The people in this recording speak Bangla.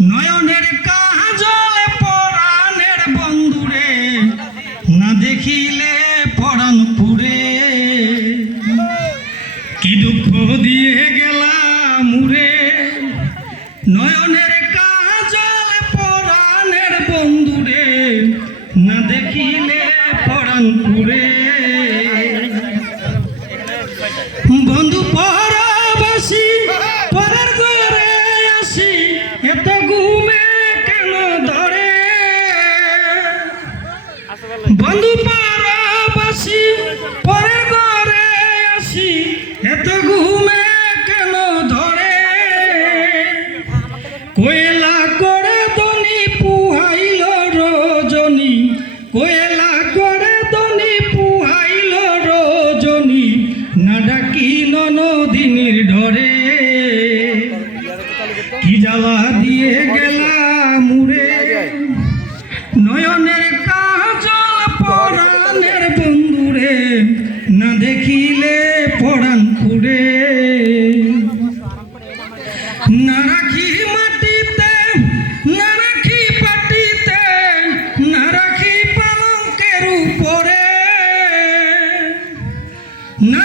নয়নের কাজলে পরাণের বন্ধুরে না দেখিলে পরাণ পুরে কি দুঃখ দিয়ে গেলাম মুরে নয়নের কাজলে পরাণের বন্ধুরে না দেখিলে পরাণ পুরে বন্ধু পরবাসী পরের ঘরে আসি এত ঘুমে কেন ধরে বন্ধু পরবাসী পরের ঘরে আসি এত ঘুমে কেন ধরে কোয়েলা করে দনি পুহাইল রজনী কোয়েলা করে দনি পুহাইল রজনী না ডাকি ননদিনীর ডরে কি জ্বালা দিয়ে গেলাম মুরে নয়নের কাজল পরাণের বন্ধুরে না দেখিলে পরাণ পুরে না রাখি মাটিতে না রাখি পাটিতে না রাখি পালঙ্কের উপরে না